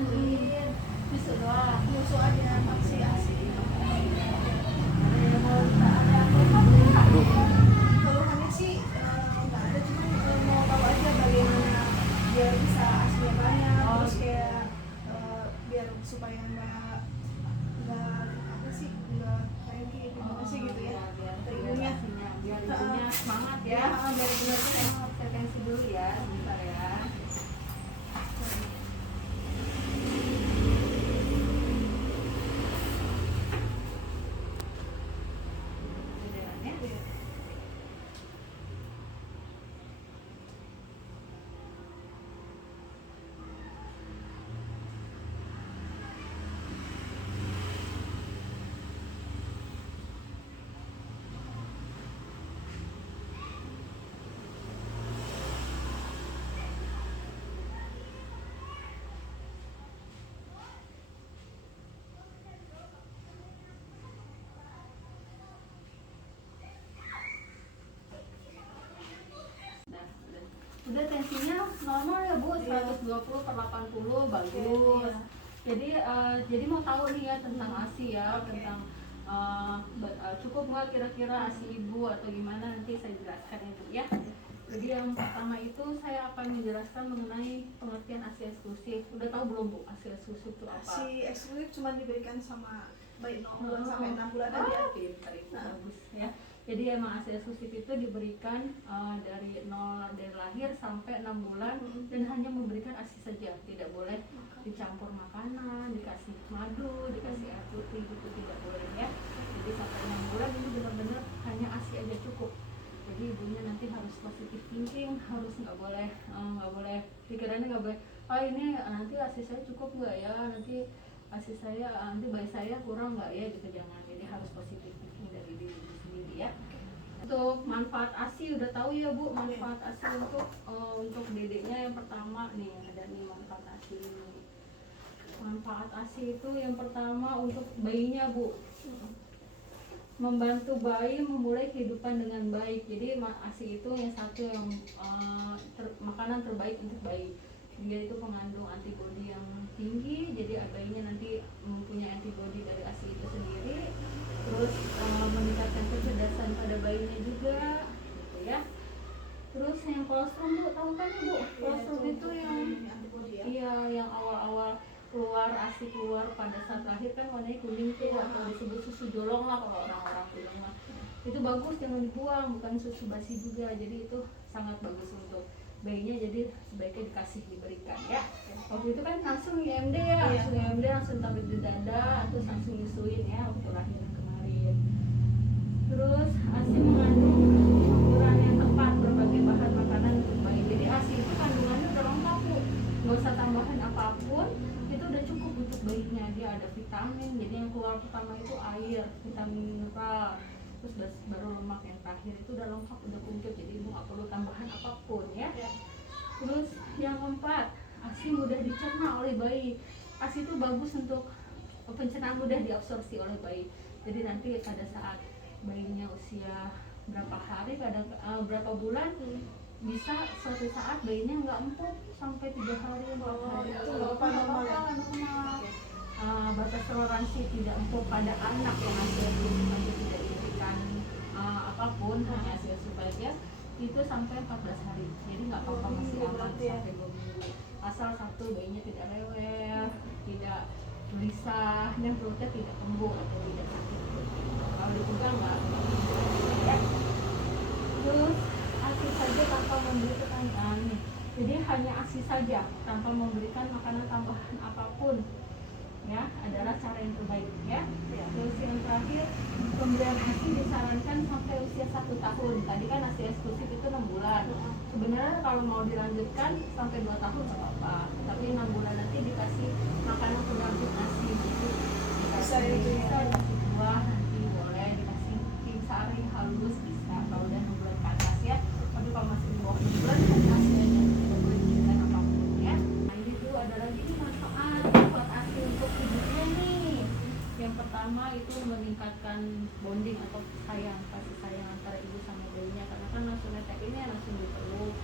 Nyusu doang. Nyusu aja masih asik. Ada yang mau ada yang mau tahu nggak? Keluhannya sih nggak ada, cuma mau tahu aja bagaimana biar bisa aslinya banyak. Terus kayak biar supaya nggak apa sih, nggak kayak gimana sih gitu ya. Ibunya biar ibunya semangat ya. biar ibunya semangat. Saya tensi dulu ya, sebentar ya. Udah tensinya normal ya Bu, 120/80 bagus. Jadi mau tahu nih ya tentang ASI ya, tentang cukup nggak kira-kira ASI ibu atau gimana, nanti saya jelaskan ya Bu ya. Jadi yang pertama itu saya akan menjelaskan mengenai pengertian ASI eksklusif. Udah tahu belum Bu ASI eksklusif itu apa? ASI eksklusif cuma diberikan sama bayi 0 bulan sampai 6 bulan aja. Pintar itu bagus ya. Jadi emang ASI eksklusif itu diberikan dari lahir sampai 6 bulan dan hanya memberikan ASI saja, tidak boleh dicampur makanan, dikasih madu, dikasih air putih gitu, tidak boleh ya. Jadi sampai 6 bulan ini benar-benar hanya ASI aja cukup. Jadi ibunya nanti harus positive thinking, harus nggak boleh pikirannya nggak boleh, ini nanti ASI saya cukup nggak ya, nanti ASI saya, nanti bayi saya kurang nggak ya gitu, jangan. Jadi harus positive thinking dari diri sendiri ya. Untuk manfaat ASI udah tahu ya Bu, manfaat ASI untuk dedeknya. Yang pertama nih ada nih manfaat ASI ini. Manfaat ASI itu yang pertama untuk bayinya Bu, membantu bayi memulai kehidupan dengan baik. Jadi ASI itu yang satu yang makanan terbaik untuk bayi. Dia itu mengandung antibodi yang tinggi, jadi bayinya nanti mempunyai antibodi dari ASI itu sendiri. Terus meningkatkan kecerdasan pada bayinya juga, gitu ya. Terus yang kolostrum Bu, tahu kan Bu? Kolostrum itu yang iya, yang awal-awal keluar ASI keluar pada saat lahir kan warnanya kuning tuh, atau disebut susu jolong lah kalau orang-orang bilang mah. Itu bagus, jangan dibuang, bukan susu basi juga. Jadi itu sangat bagus untuk bayinya, jadi sebaiknya diberikan ya. Waktu itu kan langsung IMD ya, langsung IMD, langsung tablet di dada, terus langsung nyusuin ya waktu lahir kemarin. Terus ASI mengandung campuran yang tepat berbagai bahan makanan untuk bayi. Jadi ASI itu kandungannya udah lengkap Bu, nggak usah tambahan apapun, itu udah cukup untuk bayinya. Dia ada vitamin, jadi yang keluar pertama itu air, vitamin mineral, terus baru lemak yang terakhir itu udah lengkap, udah komplit, jadi ibu nggak perlu tambahan apapun ya. Terus yang keempat, ASI mudah dicerna oleh bayi. ASI itu bagus untuk pencernaan, mudah diabsorpsi oleh bayi. Jadi nanti pada saat bayinya usia berapa hari, berapa bulan, bisa suatu saat bayinya nggak empuk sampai 3 hari, 4 hari. Itu nggak apa-apa, normal. Batas toleransi tidak empuk pada anak yang ASI masih tidak diberikan apapun, hanya ASI aja itu sampai 14 hari. Jadi nggak apa-apa, masih aman sampai 2 minggu. Asal satu, bayinya tidak rewel, tidak gelisah, dan perutnya tidak kembung atau tidak sakit. Kalau dipegang nggak ya. Terus ASI saja tanpa memberikan jadi hanya ASI saja tanpa memberikan makanan tambahan apapun ya adalah cara yang terbaik ya. Terus yang terakhir, pemberian ASI disarankan sampai usia 1 tahun. Tadi kan ASI eksklusif itu 6 bulan. Sebenarnya kalau mau dilanjutkan sampai 2 tahun nggak apa-apa, tapi 6 bulan nanti dikasih makanan pendamping ASI, gitu. Dikasih buah, nanti boleh dikasih king sari halus, bisa kalau udah 6 bulan ke atas ya. Tapi kalau masih di bawah 6 bulan kan ASI aja, tidak boleh diberikan apapun ya. Nah ini tuh ada lagi manfaat buat ASI untuk hidupnya nih. Yang pertama itu meningkatkan bonding atau kasih sayang antara ibu sama bayinya, karena kan langsung netek ini langsung dipeluk.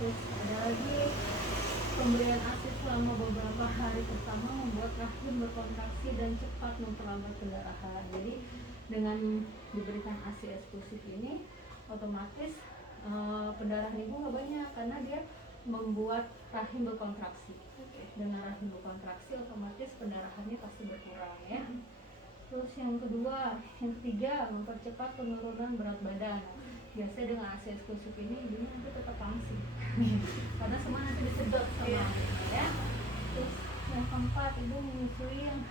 Terus ada lagi Pemberian ASI selama beberapa hari pertama membuat rahim berkontraksi dan cepat memperlambat pendarahan. Jadi dengan diberikan ASI eksklusif ini otomatis pendarahan ibu nggak banyak karena dia membuat rahim berkontraksi. Dengan rahim berkontraksi otomatis pendarahannya pasti berkurang ya. Terus yang ketiga mempercepat penurunan berat badan. Biasanya dengan ASI eksklusif ini ibunya nanti tetap langsing karena semua nanti disedot sama ya. Terus yang keempat, ibu menyusui yang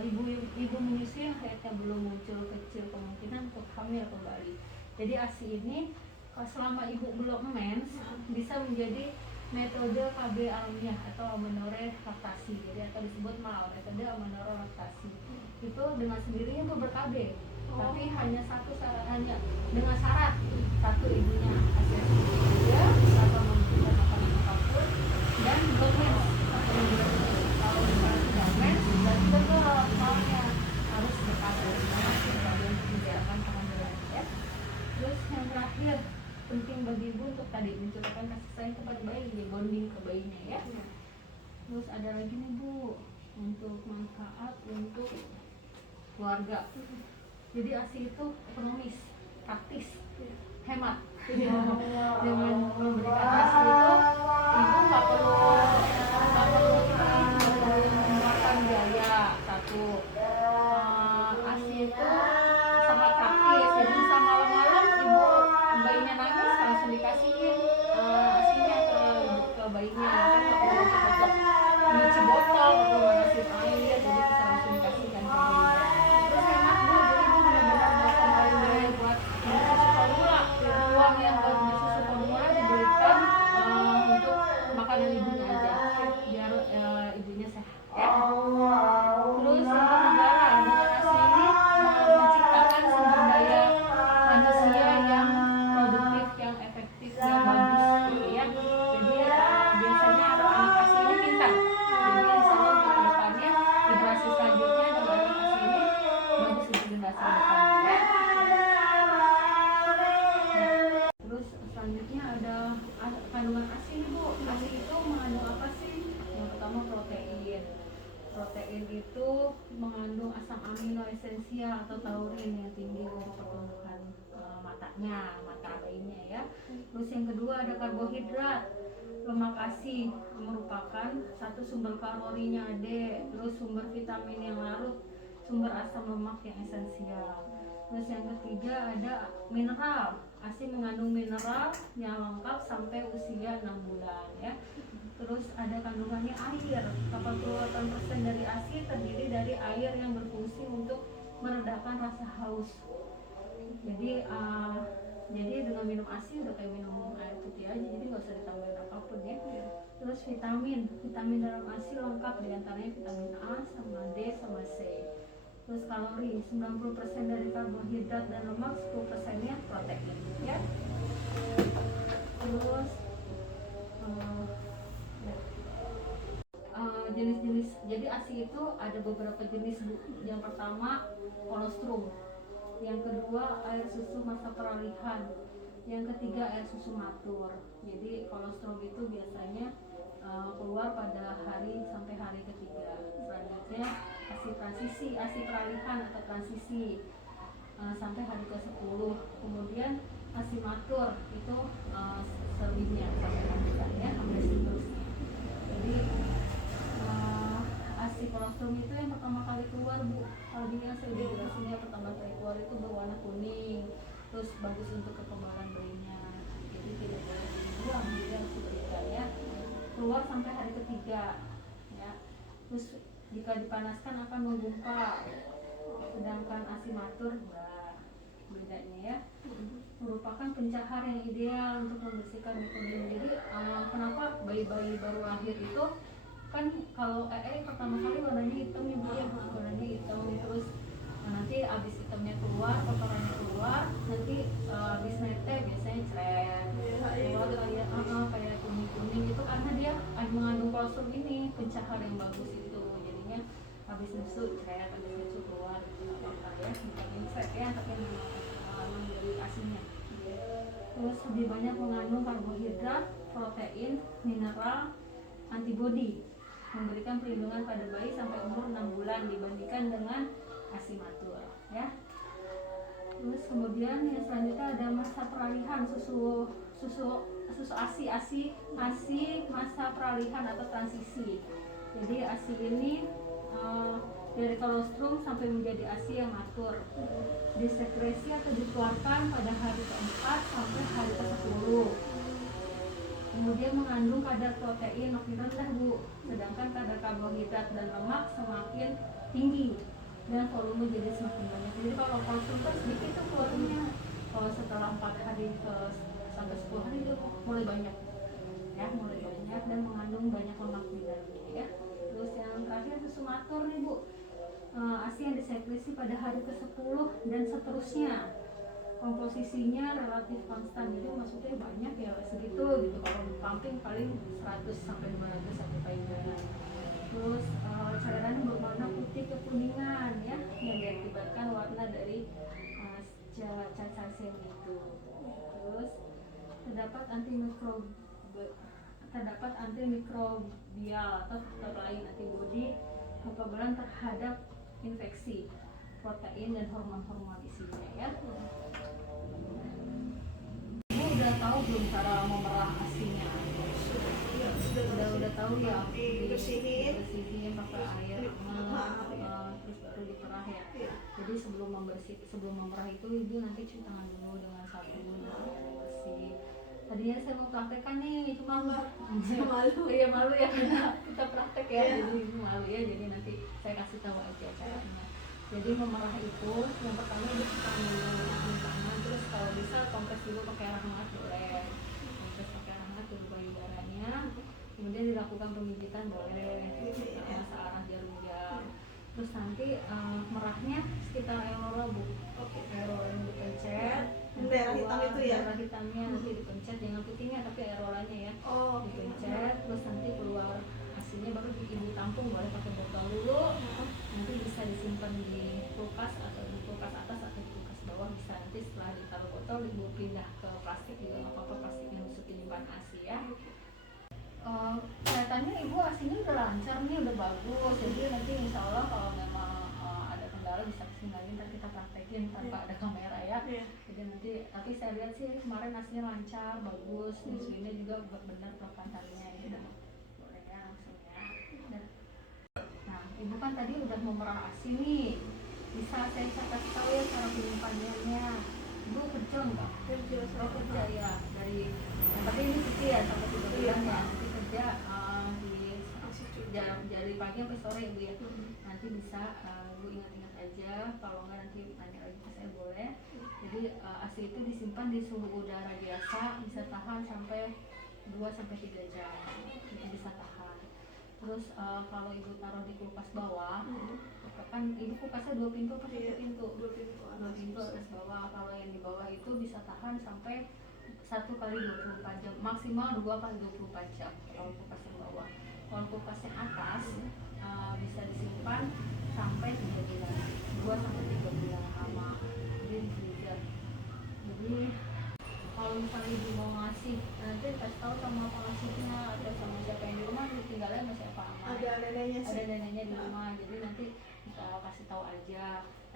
ibu menyusui yang haidnya belum muncul, kecil kemungkinan untuk hamil kembali. Jadi ASI ini selama ibu belum mens bisa menjadi metode KB alamiah atau amenorrhea laktasi, jadi atau disebut MAL, metode amenorrhea laktasi. Itu dengan sendirinya itu ber-KB, tapi hanya dengan syarat satu ibunya ASI ya, tanpa memberikan makanan apapun dan belum mens. Kalau misalnya tidak mens, berarti betul soalnya harus ber-KB, bagian kebijakan kehamilan ya. Terus yang terakhir, penting bagi ibu untuk tadi mencurahkan kasih sayang kepada bayi, bonding ke bayinya ya. Terus ada lagi nih Bu, untuk manfaat untuk keluarga. Jadi ASI itu ekonomis, praktis, hemat. Dengan memberikan ASI itu ibu nggak perlu mengeluarkan biaya. Satu, ASI itu sangat praktis. Jadi bisa malam-malam ibu bayinya nangis langsung dikasihin ASI-nya ke bayinya, kan nggak perlu untuk nyuci botol atau manasin air, jadi bisa langsung dikasihkan ke bayinya. Terus hemat Bu, jadi ibu benar-benar nggak kemarin biaya buat susu formula. Uang yang buat susu formula diberikan untuk makanan ibunya aja, biar ibunya sehat ya. Terus untuk negara, dengan ASI ini menciptakan sumber daya manusia yang produktif, yang efektif, yang bagus gitu ya. Jadi biasanya anak-anak ASI ini pintar. Jadi misalnya untuk kedepannya generasi selanjutnya dengan anak ASI ini bagus untuk generasi depannya ya. Terus selanjutnya ada kandungan ASI nih Bu. ASI itu mengandung apa sih? Yang pertama protein. Protein itu mengandung asam amino esensial atau taurin yang tinggi untuk pertumbuhan mata bayinya ya. Terus yang kedua ada karbohidrat. Lemak ASI merupakan satu sumber kalorinya ada, terus sumber vitamin yang larut, sumber asam lemak yang esensial. Terus yang ketiga ada mineral. ASI mengandung mineral yang lengkap sampai usia 6 bulan ya. Terus ada kandungannya air. 88% dari ASI terdiri dari air yang berfungsi untuk meredakan rasa haus. Jadi dengan minum ASI udah kayak minum air putih aja, jadi nggak usah ditambahin apapun ya. Terus vitamin dalam ASI lengkap, diantaranya vitamin A sama D sama C. Terus kalori, 90% dari karbohidrat dan lemak, 10%-nya protein ya. Terus jenis-jenis, jadi ASI itu ada beberapa jenis Bu. Yang pertama kolostrum, yang kedua air susu masa peralihan, yang ketiga air susu matur. Jadi kolostrum itu biasanya keluar pada hari sampai hari ketiga. Selanjutnya ASI transisi, ASI peralihan atau transisi sampai hari ke-10. Kemudian ASI matur itu selebihnya sampai lanjutan ya, sampai seterusnya. Jadi ASI kolostrum itu yang pertama kali keluar Bu, tadinya sel-dehidrasinya pertama kali keluar itu berwarna kuning, terus bagus untuk kekebalan bayinya, jadi tidak boleh dibuang, jadi harus diberikan ya. Keluar sampai hari ketiga ya. Terus jika dipanaskan akan menggumpal, sedangkan ASI matur enggak. Bedanya ya, merupakan pencahar yang ideal untuk membersihkan mikrobiomu. Jadi kenapa bayi-bayi baru lahir itu kan kalau pertama kali warnanya hitam ya Bu ya, warnanya hitam, terus nanti abis hitamnya keluar, kotorannya keluar, nanti abis nete biasanya ceret keluar kayak kuning-kuning itu karena dia mengandung kolostrum ini, pencahar yang bagus itu. Jadinya habis nyusu ceret, habis nyusu keluar apa ya, bukan insek ya, tapi memang dari ASI-nya. Terus lebih banyak mengandung karbohidrat, protein, mineral, antibodi, memberikan perlindungan pada bayi sampai umur 6 bulan dibandingkan dengan ASI matur ya. Terus kemudian yang selanjutnya ada masa peralihan susu ASI masa peralihan atau transisi. Jadi ASI ini dari kolostrum sampai menjadi ASI yang matur, disekresi atau dikeluarkan pada hari keempat sampai hari ke-10. Kemudian mengandung kadar protein makin rendah Bu, sedangkan kadar karbohidrat dan lemak semakin tinggi dan volume jadi semakin banyak. Jadi kalau kolostrum kan sedikit tuh keluarnya, kalau setelah 4 hari sampai 10 hari itu mulai banyak ya, mulai banyak dan mengandung banyak lemak di dalamnya ya. Terus yang terakhir susu matur nih Bu, ASI yang disekresi pada hari ke-10 dan seterusnya, komposisinya relatif konstan, jadi maksudnya banyak ya segitu gitu. Kalau pumping paling 100 sampai 200 sampai paling. Terus cairan berwarna putih kekuningan ya, yang diakibatkan warna dari cacing itu. Terus terdapat antimikrobial atau faktor lain antibodi kekebalan terhadap infeksi, protein dan hormon-hormon isinya ya. Ibu udah tahu belum cara memerah ASI-nya? Udah tahu ya. Dibersihin pakai air hangat, terus baru diperah ya. Jadi sebelum memerah itu ibu nanti cuci tangan dulu dengan sabun bersih. Tadinya saya mau praktekkan nih, cuma malu. Iya malu ya, karena kita praktek ya, jadi malu ya. Jadi nanti saya kasih tahu aja caranya. Jadi memerah itu yang pertama cuci tangan, terus kalau bisa kompres dulu pakai air hangat boleh. Kompres pakai air hangat dulu payudaranya. Kemudian dilakukan pemijitan boleh, masa arah jarum jam. Terus nanti merahnya sekitar areola Bu. Oke, areola yang dipencet. Daerah hitam itu ya? Daerah hitamnya nanti dipencet, jangan putihnya tapi areolanya ya. Dipencet, terus nanti keluar hasilnya baru ibu tampung, boleh pakai botol dulu. Nanti bisa disimpan di kulkas atau di kulkas atas atau di kulkas bawah bisa. Nanti setelah ditaruh botol ibu pindah ke plastik juga nggak apa-apa, plastiknya khusus penyimpan ASI ya. Kelihatannya ibu ASINya udah lancar nih, udah bagus. Jadi nanti insya Allah kalau memang ada kendala bisa kesini lagi, ntar kita praktekin tanpa ada kamera ya. Jadi nanti, tapi saya lihat sih kemarin ASINya lancar, bagus, insulinnya juga benar berapa kalinya ya. Boleh ya langsung ya. Nah ibu kan tadi udah memerah ASI nih, bisa saya kasih tahu ya cara penyimpanannya. Ibu kerja nggak? Kerja ya, dari tapi ini cuci ya sampai 3 bulan ya. Nanti kerja dari pagi sampai sore ibu ya. Nanti bisa ibu ingat-ingat aja, kalau nggak nanti nanya lagi ke saya boleh. Jadi ASI itu disimpan di suhu udara biasa, bisa tahan sampai 2-3 jam, itu bisa tahan. Terus kalau ibu taruh di kulkas bawah, kan ibu kulkasnya 2 pintu atau 1 pintu? 2 pintu atas bawah. Kalau yang di bawah itu bisa tahan sampai 1 kali 24 jam, maksimal 2 kali 24 jam kalau kulkas yang bawah. Kalau kulkas yang atas bisa disimpan sampai 3 bulan, 2-3 bulan lama. Jadi di freezer. Jadi kalau misalnya ibu mau ngasih, nanti kasih tahu sama pengasihnya atau sama siapa yang di rumah, tinggalnya sama siapa. Ada neneknya sih. Ada neneknya di rumah, jadi nanti kita kasih tahu aja.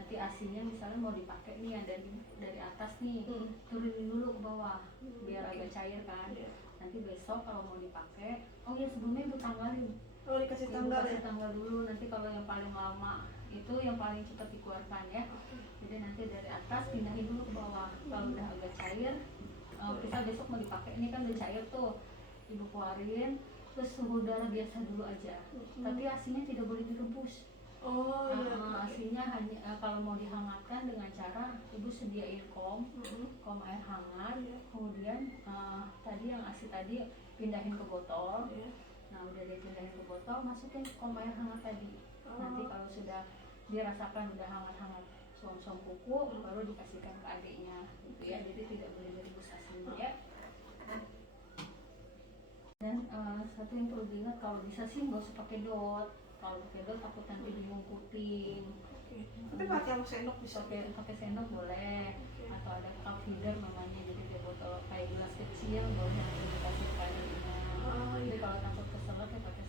Nanti ASINya misalnya mau dipakai nih, ada dari atas nih, turunin dulu ke bawah biar agak cair kan. Nanti besok kalau mau dipakai, oh ya sebelumnya ibu tanggalin. Dikasih tanggal ya? Tanggal dulu, nanti kalau yang paling lama itu yang paling cepat dikeluarkan ya. Jadi nanti dari atas pindahin dulu ke bawah. Kalau udah agak cair, bisa besok mau dipakai, ini kan udah cair tuh, ibu keluarin, terus suhu udara biasa dulu aja. Tapi ASINya tidak boleh direbus. ASINya hanya kalau mau dihangatkan dengan cara ibu sediain kom air hangat, kemudian tadi yang ASI tadi pindahin ke botol. Nah udah dipindahin ke botol, masukin kom air hangat tadi. Nanti kalau sudah dirasakan udah hangat-hangat suam-suam kuku, baru dikasihkan ke adiknya gitu ya. Jadi tidak boleh direbus ASINya ya. Dan satu yang perlu diingat, kalau bisa sih nggak usah pakai dot. Kalau pakai dot takut nanti dimungkutin. Tapi pakai sendok bisa? Pakai sendok boleh. Atau ada cup feeder namanya, jadi dia botol kayak gelas kecil, boleh nanti dikasih ke adiknya. Jadi kalau takut keselak ya pakai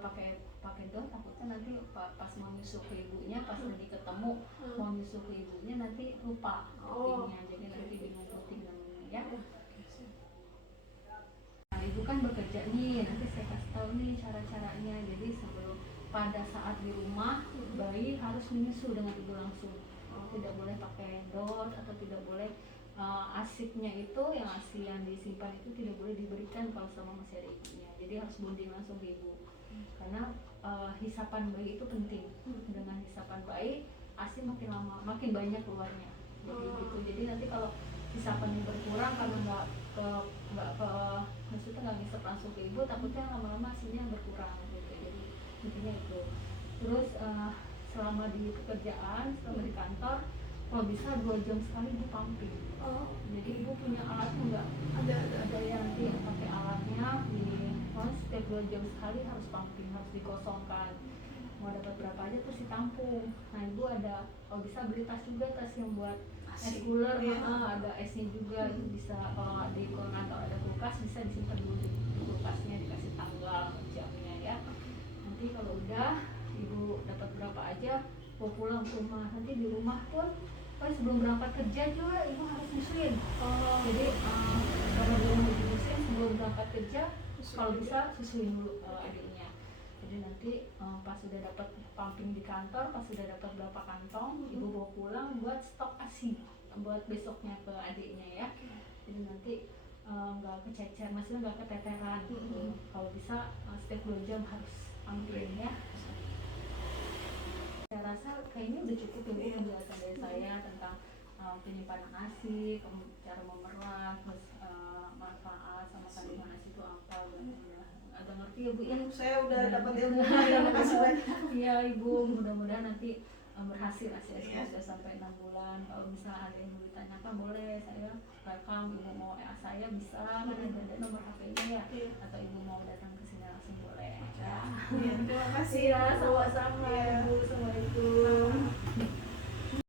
pakai dot takutnya nanti pas mau nyusu ke ibunya, pas lagi ketemu mau nyusu ke ibunya nanti lupa rutinnya, jadi nanti bingung rutin namanya ya. Nah, ibu kan bekerja nih, nanti saya kasih tahu nih cara-caranya. Jadi sebelum pada saat di rumah bayi harus menyusu dengan ibu langsung, tidak boleh pakai dot atau tidak boleh asiknya itu yang asi yang disimpan itu tidak boleh diberikan kalau sama masih ada ibunya. Jadi harus bonding langsung ke ibu, karena hisapan bayi itu penting. Dengan hisapan bayi asi makin lama makin banyak keluarnya, jadi gitu. Jadi nanti kalau hisapannya berkurang karena nggak maksudnya nggak ngisap langsung ke ibu, takutnya lama-lama asinya berkurang gitu. Jadi intinya itu. Terus selama di pekerjaan, selama di kantor, kalau bisa 2 jam sekali ibu pumping. Jadi ibu punya alat enggak? Ada yang nanti pakai alatnya di setiap 2 jam sekali harus pumping, harus dikosongkan. Mau dapat berapa aja terus ditampung. Nah ibu ada, kalau bisa beli tas juga, tas yang buat es cooler, ada esnya juga. Itu bisa di kantor ada kulkas, bisa disimpan dulu di kulkasnya, dikasih tanggal jamnya ya. Nanti kalau udah ibu dapat berapa aja, mau pulang ke rumah, nanti di rumah pun sebelum berangkat kerja juga ibu harus nyusuin. Jadi kalau belum nyusuin sebelum berangkat kerja, kalau bisa susuin dulu adiknya. Jadi nanti pas sudah dapat pumping di kantor, pas sudah dapat berapa kantong, ibu bawa pulang buat stok ASI buat besoknya ke adiknya ya. Jadi nanti nggak kececer, maksudnya nggak keteteran. Kalau bisa setiap 2 jam harus pumping ya. Saya rasa kayaknya udah cukup ya Bu penjelasan dari saya tentang penyimpanan ASI, cara memerah, terus manfaat sama kandungan ASI itu apa. Agak ngerti ya Bu ya. Saya udah dapat ilmu. Terima kasih banyak. Iya Ibu, mudah-mudahan nanti berhasil ASI sudah sampai 6 bulan. Kalau misalnya ada yang mau ditanyakan boleh, saya rekam. Ibu mau saya bisa, ada nomor HP-nya ya, atau Ibu mau datang ke sini langsung boleh ya. Terima kasih ya, sama-sama Ibu. Assalamualaikum.